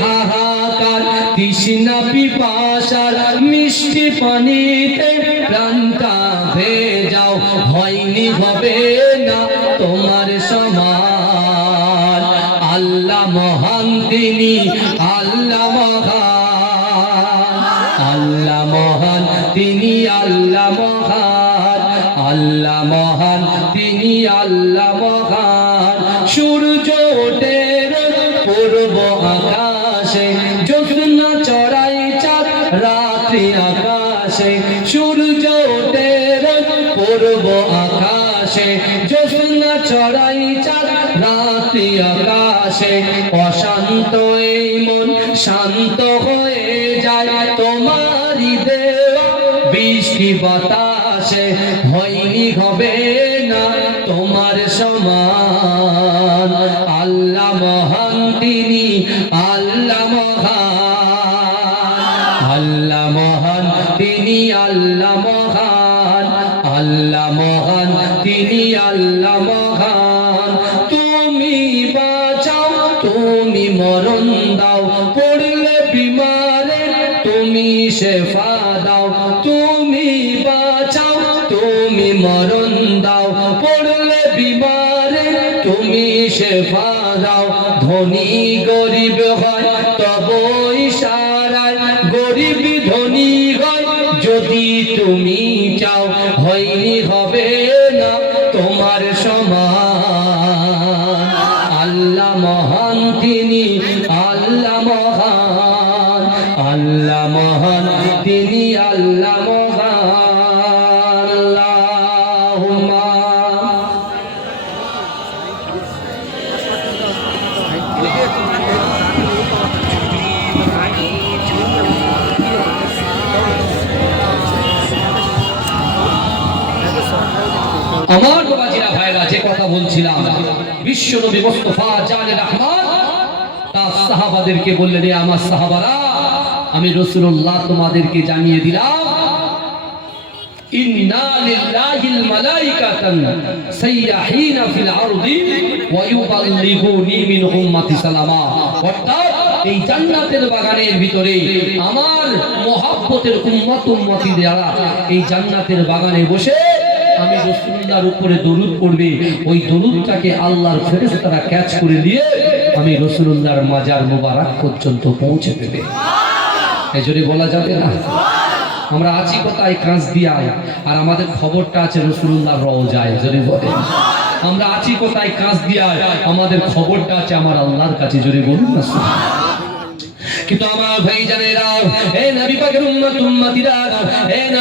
হাহাকার পিপাসার মিষ্টি পানিতে হয়নি, হবে না তোমার সমান। আল্লাহ মহান তিনি, আল্লাহ মহান। আল্লাহ মহান তিনি, আল্লাহ মহান। আল্লাহ মহান তিনি, আল্লাহ মহান। সূর্য ওঠে আকাশে, সূর্য ওঠে পূর্ব আকাশে। জ্যোৎস্না চড়াই চাঁদ, রাত্রি আকাশে। অশান্ত এই মন শান্ত হয়ে যায়। তোমারই দেওয়া বৃষ্টি বাতাসে, হয়নি হবে না তোমার সমান। আল্লাহ মহান তিনি মহান, তিনি আল্লাহ মহান। আল্লাহ মহান, তিনি আল্লাহ মহান। তুমি বাঁচাও, তুমি মরণ দাও। পড়লে বিমারে, তুমি শেফা দাও। তুমি বাঁচাও, তুমি মরণ দাও। পড়লে বিমারে, তুমি শেফা দাও। ধনী গরিব হয় গরিব ধনী যদি তুমি চাও, হয়নি হবে না তোমার সমান। আল্লাহ মহান তিনি, আল্লাহ মহান আল্লাহ মহান তিনি, আল্লাহ মহান। আল্লাহুম্মা। আমার বাবাজিরা ভাইরা যে কথা বলছিলাম বিশ্ব নবী মোস্তফা জানে রহমান তার সাহাবাদেরকে বললেন, "এ আমার সাহাবারা, আমি রসুল্লাহ তোমাদেরকে জানিয়ে দিলাম আমার মহাব্বতের উম্মত উম্মতি যারা এই জান্নাতের বাগানে বসে আমি রসুল্লাহর উপরে দরুদ পড়বে ওই দরুদটাকে আল্লাহর ফেরেশতারা ক্যাচ করে দিয়ে আমি রসুল্লাহর মাজার মোবারক পর্যন্ত পৌঁছে দেবে। এই জন্য বলা যাবে না? আমরা আছি কোথায়? কাঁচ দিয়ায় আর আমাদের খবরটা আছে রসুল্লাহ রওজায় যদি বলেন। আমরা আছি কোথায়? কাঁচ দিয়ায় আমাদের খবরটা আছে আমার আল্লাহর কাছে জোরে বলুন না কিন্তু আমার ভাই জানেরা হে নবী পাকের উম্মত উম্মতিরা হে নবী